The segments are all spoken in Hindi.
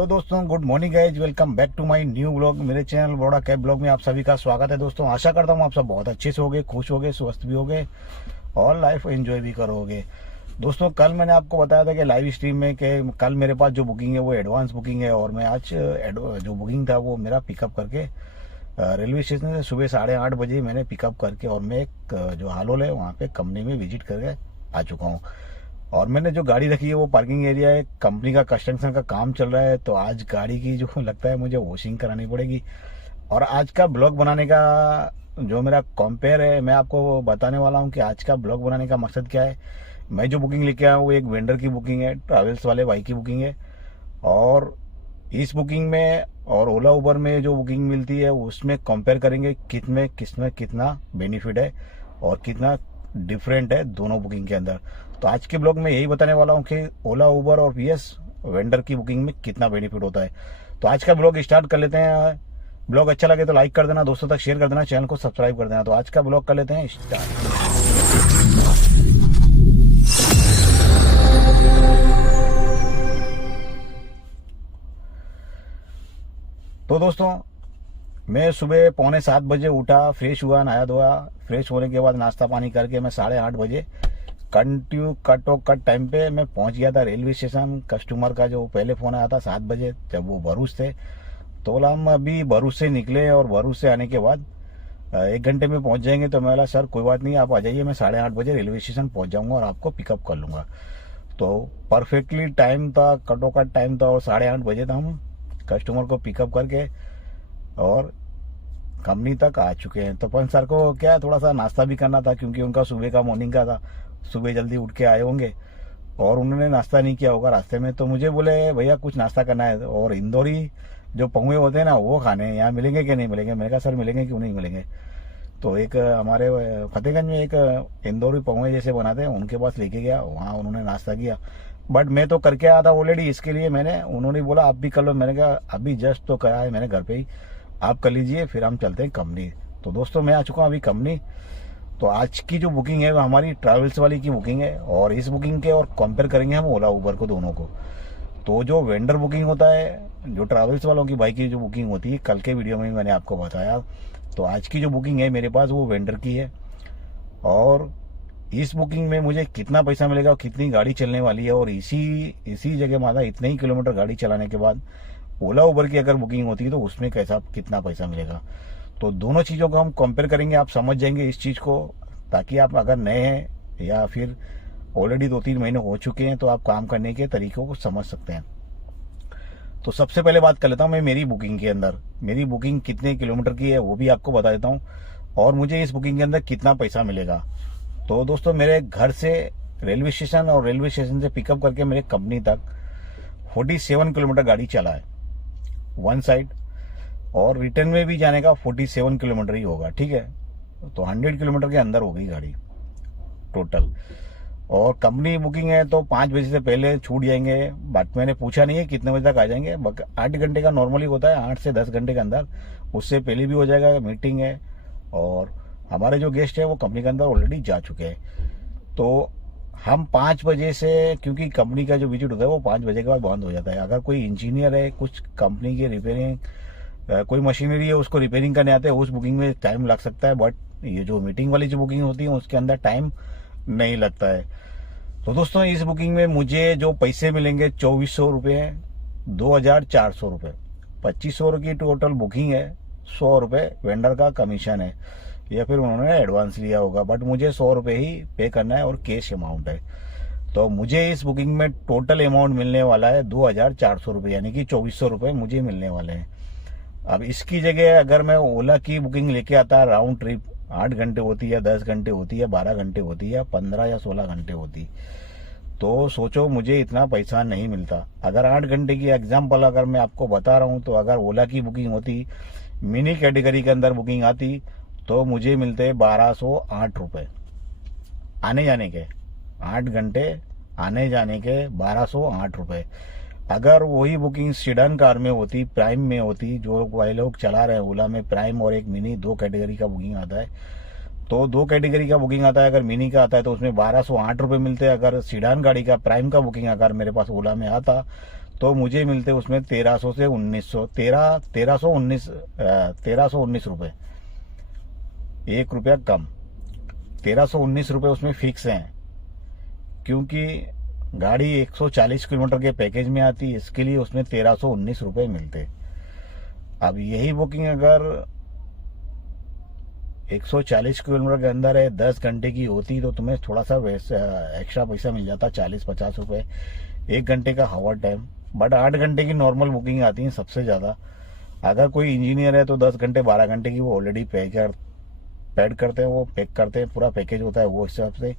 हेलो दोस्तों, good morning guys. Welcome back to my new blog. मेरे चैनल बड़ौदा कैब ब्लॉग में आप सभी का स्वागत है। दोस्तों, आशा करता हूँ आप सब बहुत अच्छे से होगे, खुश होगे, स्वस्थ भी होगे और लाइफ एंजॉय भी करोगे। दोस्तों, कल मैंने आपको बताया था कि लाइव स्ट्रीम में कि कल मेरे पास जो बुकिंग है वो एडवांस बुकिंग है और मैं आज जो बुकिंग था वो मेरा पिकअप करके रेलवे स्टेशन से सुबह 8:30 बजे मैंने पिकअप करके और मैं एक जो हालोल है वहाँ पे कंपनी में विजिट करके आ चुका हूँ। और मैंने जो गाड़ी रखी है वो पार्किंग एरिया है, कंपनी का कंस्ट्रक्शन का काम चल रहा है, तो आज गाड़ी की जो लगता है मुझे वॉशिंग करानी पड़ेगी। और आज का ब्लॉग बनाने का जो मेरा कंपेयर है, मैं आपको बताने वाला हूँ कि आज का ब्लॉग बनाने का मकसद क्या है। मैं जो बुकिंग लेके आया हूँ वो एक वेंडर की बुकिंग है, ट्रैवल्स वाले भाई की बुकिंग है। और इस बुकिंग में और ओला उबर में जो बुकिंग मिलती है उसमें कंपेयर करेंगे किसमें कितना बेनिफिट है और कितना डिफरेंट है दोनों बुकिंग के अंदर। तो आज के ब्लॉग में यही बताने वाला हूँ कि ओला उबर और पीएस वेंडर की बुकिंग में कितना बेनिफिट होता है। तो आज का ब्लॉग स्टार्ट कर लेते हैं। ब्लॉग अच्छा लगे तो लाइक कर देना, दोस्तों तक शेयर कर देना, चैनल को सब्सक्राइब कर देना। तो आज का ब्लॉग कर लेते हैं स्टार्ट। तो दोस्तों, मैं सुबह 6:45 उठा, फ्रेश हुआ, नहाया धोया। फ्रेश होने के बाद नाश्ता पानी करके मैं 8:30 कंटिन्यू कटो कट टाइम पे मैं पहुंच गया था रेलवे स्टेशन। कस्टमर का जो पहले फ़ोन आया था 7 बजे, जब वो भरूच थे, तो बोला हम अभी भरूच से निकले और भरूच से आने के बाद 1 घंटे में पहुंच जाएंगे। तो मैं बोला सर कोई बात नहीं, आप आ जाइए, मैं 8:30 रेलवे स्टेशन पहुंच जाऊंगा और आपको पिकअप कर लूँगा। तो परफेक्टली टाइम था, कटो कट टाइम था और 8:30 था हम कस्टमर को पिकअप करके और कंपनी तक आ चुके हैं। तो पंच सर को क्या थोड़ा सा नाश्ता भी करना था क्योंकि उनका सुबह का मॉर्निंग का था, सुबह जल्दी उठ के आए होंगे और उन्होंने नाश्ता नहीं किया होगा रास्ते में। तो मुझे बोले भैया कुछ नाश्ता करना है और इंदौरी जो पोहे होते हैं ना वो खाने हैं, यहाँ मिलेंगे कि नहीं मिलेंगे। मैंने कहा सर मिलेंगे, क्यों नहीं मिलेंगे। तो एक हमारे फतेहगंज में एक इंदौरी पोहे जैसे बनाते हैं, उनके पास लेके गया, वहाँ उन्होंने नाश्ता किया। बट मैं तो करके आया था ऑलरेडी, इसके लिए मैंने, उन्होंने बोला आप भी कर लो। मैंने कहा अभी जस्ट तो करा है मैंने घर पे ही, आप कर लीजिए, फिर हम चलते हैं कंपनी। तो दोस्तों मैं आ चुका हूँ अभी कंपनी। तो आज की जो बुकिंग है वो हमारी ट्रैवल्स वाली की बुकिंग है और इस बुकिंग के और कंपेयर करेंगे हम ओला उबर को, दोनों को। तो जो वेंडर बुकिंग होता है, जो ट्रैवल्स वालों की बाइक की जो बुकिंग होती है, कल के वीडियो में मैंने आपको बताया। तो आज की जो बुकिंग है मेरे पास वो वेंडर की है। और इस बुकिंग में मुझे कितना पैसा मिलेगा और कितनी गाड़ी चलने वाली है, और इसी इसी जगह माता इतने ही किलोमीटर गाड़ी चलाने के बाद ओला उबर की अगर बुकिंग होती है तो उसमें कैसा कितना पैसा मिलेगा। तो दोनों चीज़ों को हम कंपेयर करेंगे, आप समझ जाएंगे इस चीज़ को, ताकि आप अगर नए हैं या फिर ऑलरेडी 2-3 महीने हो चुके हैं तो आप काम करने के तरीकों को समझ सकते हैं। तो सबसे पहले बात कर लेता हूँ मैं मेरी बुकिंग के अंदर, मेरी बुकिंग कितने किलोमीटर की है वो भी आपको बता देता हूँ और मुझे इस बुकिंग के अंदर कितना पैसा मिलेगा। तो दोस्तों मेरे घर से रेलवे स्टेशन और रेलवे स्टेशन से पिकअप करके मेरे कंपनी तक 47 किलोमीटर गाड़ी चला है वन साइड, और रिटर्न में भी जाने का 47 किलोमीटर ही होगा, ठीक है। तो 100 किलोमीटर के अंदर हो गई गाड़ी टोटल। और कंपनी बुकिंग है तो 5 बजे से पहले छूट जाएंगे, बट मैंने पूछा नहीं है कितने बजे तक आ जाएंगे। 8 घंटे का नॉर्मली होता है, 8 से 10 घंटे के अंदर, उससे पहले भी हो जाएगा, मीटिंग है। और हमारे जो गेस्ट हैं वो कंपनी के अंदर ऑलरेडी जा चुके हैं। तो हम 5 बजे से, क्योंकि कंपनी का जो विजिट होता है वो 5 बजे के बाद बंद हो जाता है। अगर कोई इंजीनियर है, कुछ कंपनी की रिपेयरिंग, कोई मशीनरी है उसको रिपेयरिंग करने आते हैं, उस बुकिंग में टाइम लग सकता है। बट ये जो मीटिंग वाली जो बुकिंग होती है उसके अंदर टाइम नहीं लगता है। तो दोस्तों इस बुकिंग में मुझे जो पैसे मिलेंगे 2400 रुपये, 2400 रुपये, 2500 की टोटल बुकिंग है। 100 रुपये वेंडर का कमीशन है या फिर उन्होंने एडवांस लिया होगा, बट मुझे 100 रुपये ही पे करना है और कैश अमाउंट है। तो मुझे इस बुकिंग में टोटल अमाउंट मिलने वाला है 2400 रुपये, यानी कि 2400 रुपये मुझे मिलने वाले हैं। अब इसकी जगह अगर मैं ओला की बुकिंग लेके आता, राउंड ट्रिप 8 घंटे होती है, 10 घंटे होती है, 12 घंटे होती है, 15 या 16 घंटे होती, तो सोचो मुझे इतना पैसा नहीं मिलता। अगर 8 घंटे की एग्जाम्पल अगर मैं आपको बता रहा हूँ, तो अगर ओला की बुकिंग होती, मिनी कैटेगरी के अंदर बुकिंग आती, तो मुझे मिलते 1208 रुपये आने जाने के, 8 घंटे आने जाने के 1208 रुपये। अगर वही बुकिंग सीडन कार में होती, प्राइम में होती, जो भाई लोग चला रहे हैं ओला में, प्राइम और एक मिनी, 2 कैटेगरी का बुकिंग आता है। तो 2 कैटेगरी का बुकिंग आता है, अगर मिनी का आता है तो उसमें 1208 रुपये मिलते हैं। अगर सीडान गाड़ी का प्राइम का बुकिंग अगर मेरे पास ओला में आता तो मुझे मिलते उसमें 1300 से 1900, 1319 रुपये, 1 रुपया कम। 1319 रुपये उसमें फिक्स हैं, क्योंकि गाड़ी 140 किलोमीटर के पैकेज में आती है, इसके लिए उसमें 1319 रुपये मिलते। अब यही बुकिंग अगर 140 किलोमीटर के अंदर है, 10 घंटे की होती, तो तुम्हें थोड़ा सा एक्स्ट्रा पैसा मिल जाता, 40-50 रुपये 1 घंटे का हवर टाइम। बट 8 घंटे की नॉर्मल बुकिंग आती है सबसे ज़्यादा। अगर कोई इंजीनियर है तो 10 घंटे 12 घंटे की वो ऑलरेडी पैड करते हैं, वो पैक करते हैं, पूरा पैकेज होता है वो हिसाब से।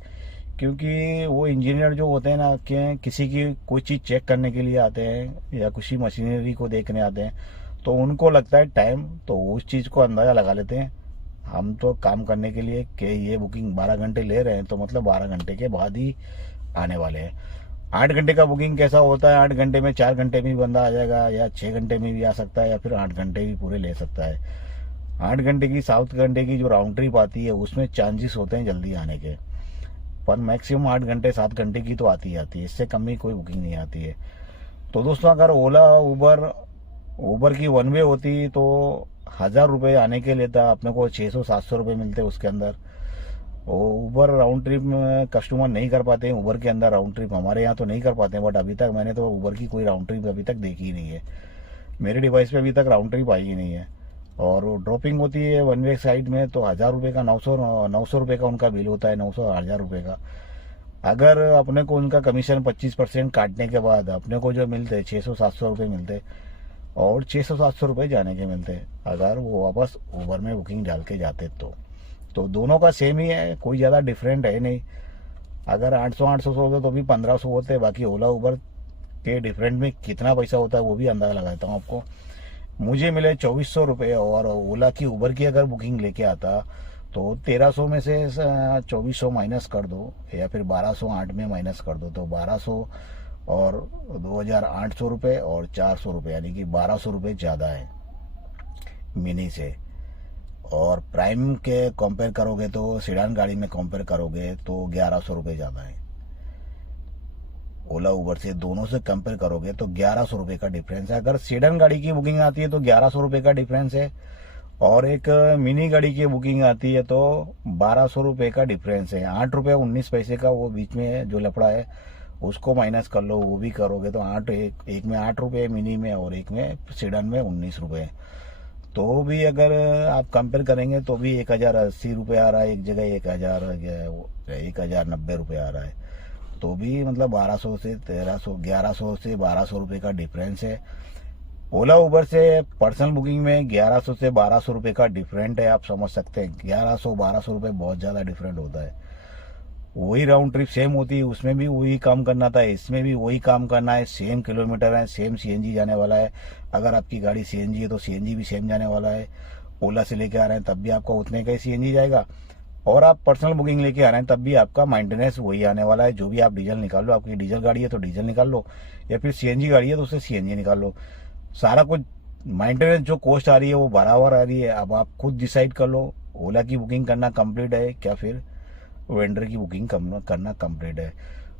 क्योंकि वो इंजीनियर जो होते हैं ना, कि किसी की कोई चीज़ चेक करने के लिए आते हैं या किसी मशीनरी को देखने आते हैं, तो उनको लगता है टाइम, तो उस चीज़ को अंदाज़ा लगा लेते हैं। हम तो काम करने के लिए कि ये बुकिंग 12 घंटे ले रहे हैं, तो मतलब 12 घंटे के बाद ही आने वाले हैं। 8 घंटे का बुकिंग कैसा होता है, 8 घंटे में 4 घंटे में भी बंदा आ जाएगा, या 6 घंटे में भी आ सकता है, या फिर 8 घंटे भी पूरे ले सकता है। 8 घंटे की 7 घंटे की जो राउंड ट्रिप आती है, उसमें चांसेस होते हैं जल्दी आने के, पर मैक्सिमम 8 घंटे 7 घंटे की तो आती है, इससे कम ही कोई बुकिंग नहीं आती है। तो दोस्तों, अगर ओला उबर की वन वे होती तो 1000 रुपये आने के लेता, अपने को 600-700 रुपये मिलते उसके अंदर। उबर राउंड ट्रिप में कस्टमर नहीं कर पाते हैं, उबर के अंदर राउंड ट्रिप हमारे यहाँ तो नहीं कर पाते हैं। बट अभी तक मैंने तो उबर की कोई राउंड ट्रिप अभी तक देखी ही नहीं है, मेरे डिवाइस पे अभी तक राउंड ट्रिप आई ही नहीं है। और ड्रॉपिंग होती है वन वे साइड में, तो 1000 रुपये का 900 रुपये का उनका बिल होता है, 900-1000 रुपये का। अगर अपने को उनका कमीशन 25% काटने के बाद अपने को जो मिलते 600-700 रुपये मिलते, और 600-700 रुपये जाने के मिलते, अगर वो वापस उबर में बुकिंग डाल के जाते तो दोनों का सेम ही है, कोई ज़्यादा डिफरेंट है नहीं। अगर 800 होते तो भी 1500 होते। बाकी ओला उबर के डिफरेंट में कितना पैसा होता है वो भी अंदाज़ा लगाता हूँ आपको। मुझे मिले 2400 रुपये, और ओला की उबर की अगर बुकिंग लेके आता तो 1300 में से 2400 माइनस कर दो, या फिर 1208 में माइनस कर दो, तो 1200 और 2800 रुपये और 400 रुपये, यानी कि 1200 रुपये ज़्यादा है मिनी से। और प्राइम के कंपेयर करोगे तो सीडान गाड़ी में कंपेयर करोगे तो 1100 रुपये ज़्यादा है। ओला उबर से दोनों से कंपेयर करोगे तो 1100 रुपये का डिफरेंस है। अगर सीडान गाड़ी की बुकिंग आती है तो 1100 रुपये का डिफरेंस है, और एक मिनी गाड़ी की बुकिंग आती है तो 1200 रुपये का डिफरेंस है। 8 रुपये 19 पैसे का वो बीच में जो लफड़ा है उसको माइनस कर लो, वो भी करोगे तो एक में 8 रुपये मिनी में, और एक में सीडान में 19 रुपये। तो भी अगर आप कंपेयर करेंगे तो भी 1080 रुपये आ रहा है, एक जगह 1090 रुपये आ रहा है। तो भी मतलब 1200 से 1300, 1100 से 1200 रुपये का डिफरेंस है। ओला उबर से पर्सनल बुकिंग में 1100 से 1200 रुपये का डिफरेंट है। आप समझ सकते हैं 1100-1200 रुपये बहुत ज़्यादा डिफरेंट होता है। वही राउंड ट्रिप सेम होती है, उसमें भी वही काम करना था, इसमें भी वही काम करना है, सेम किलोमीटर है, सेम सीएनजी जाने वाला है। अगर आपकी गाड़ी सीएनजी है तो सीएनजी भी सेम जाने वाला है। ओला से लेके आ रहे हैं तब भी आपका उतने का ही सीएनजी जाएगा, और आप पर्सनल बुकिंग लेके आ रहे हैं तब भी आपका मेंटेनेंस वही आने वाला है। जो भी आप डीजल निकाल लो, आपकी डीजल गाड़ी है तो डीजल निकाल लो, या फिर सीएनजी गाड़ी है तो उससे सीएनजी निकाल लो। सारा कुछ मेंटेनेंस जो कॉस्ट आ रही है वो बराबर आ रही है। अब आप खुद डिसाइड कर लो, ओला की बुकिंग करना कंप्लीट है क्या फिर वेंडर की बुकिंग करना कंप्लीट है।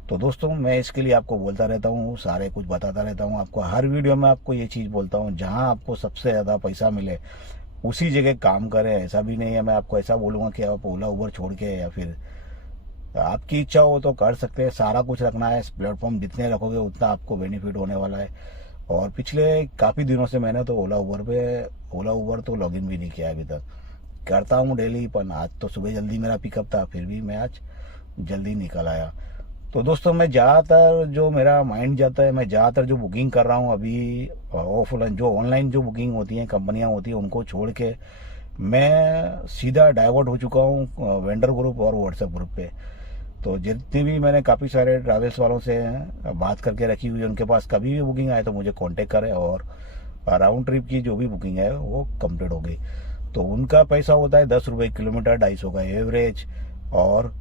तो दोस्तों, मैं इसके लिए आपको बोलता रहता हूँ, सारे कुछ बताता रहता हूँ आपको। हर वीडियो में आपको ये चीज़ बोलता हूँ, जहाँ आपको सबसे ज़्यादा पैसा मिले उसी जगह काम करें। ऐसा भी नहीं है मैं आपको ऐसा बोलूँगा कि आप ओला उबर छोड़ के, या फिर आपकी इच्छा हो तो कर सकते हैं। सारा कुछ रखना है, प्लेटफॉर्म जितने रखोगे उतना आपको बेनिफिट होने वाला है। और पिछले काफ़ी दिनों से मैंने तो ओला उबर तो लॉगिन भी नहीं किया अभी तक। करता हूँ डेली, पर आज तो सुबह जल्दी मेरा पिकअप था, फिर भी मैं आज जल्दी निकल आया। तो दोस्तों, मैं ज़्यादातर जो मेरा माइंड जाता है, मैं ज़्यादातर जो बुकिंग कर रहा हूँ अभी ऑफलाइन, जो ऑनलाइन जो बुकिंग होती हैं कंपनियाँ होती हैं उनको छोड़ के मैं सीधा डाइवर्ट हो चुका हूँ वेंडर ग्रुप और व्हाट्सएप ग्रुप पे। तो जितनी भी मैंने काफ़ी सारे ट्रैवल्स वालों से बात करके रखी हुई है, उनके पास कभी भी बुकिंग आए तो मुझे कांटेक्ट करें, और राउंड ट्रिप की जो भी बुकिंग है वो कंप्लीट हो गई। तो उनका पैसा होता है 10 रुपये किलोमीटर, 250 का एवरेज, और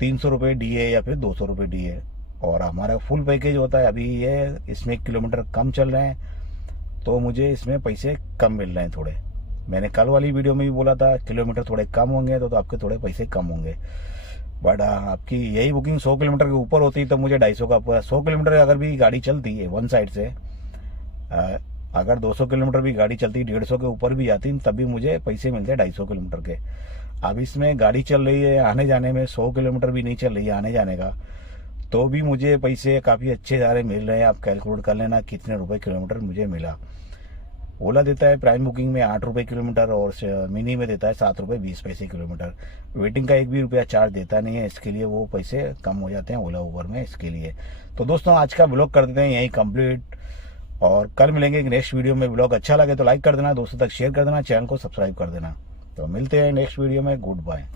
300 रुपये डीए या फिर 200 रुपये डीए। और हमारा फुल पैकेज होता है, अभी ये इसमें किलोमीटर कम चल रहे हैं तो मुझे इसमें पैसे कम मिल रहे हैं थोड़े। मैंने कल वाली वीडियो में भी बोला था किलोमीटर थोड़े कम होंगे तो आपके थोड़े पैसे कम होंगे। बट आपकी यही बुकिंग 100 किलोमीटर के ऊपर होती तो मुझे 250 का 100 किलोमीटर अगर भी गाड़ी चलती है वन साइड से, अगर 200 किलोमीटर भी गाड़ी चलती 150 के ऊपर भी जाती तब भी मुझे पैसे मिलते 250 किलोमीटर के। अब इसमें गाड़ी चल रही है आने जाने में 100 किलोमीटर भी नहीं चल रही है आने जाने का, तो भी मुझे पैसे काफ़ी अच्छे सारे मिल रहे हैं। आप कैलकुलेट कर लेना कितने रुपए किलोमीटर मुझे मिला। ओला देता है प्राइम बुकिंग में 8 रुपये किलोमीटर और मिनी में देता है 7 रुपये 20 पैसे किलोमीटर। वेटिंग का 1 भी रुपया चार्ज देता नहीं है, इसके लिए वो पैसे कम हो जाते हैं ओला उबर में, इसके लिए। तो दोस्तों आज का ब्लॉग कर देते हैं यहीं कंप्लीट, और कल मिलेंगे एक नेक्स्ट वीडियो में। ब्लॉग अच्छा लगे तो लाइक कर देना, दोस्तों तक शेयर कर देना, चैनल को सब्सक्राइब कर देना। तो मिलते हैं नेक्स्ट वीडियो में। Good bye.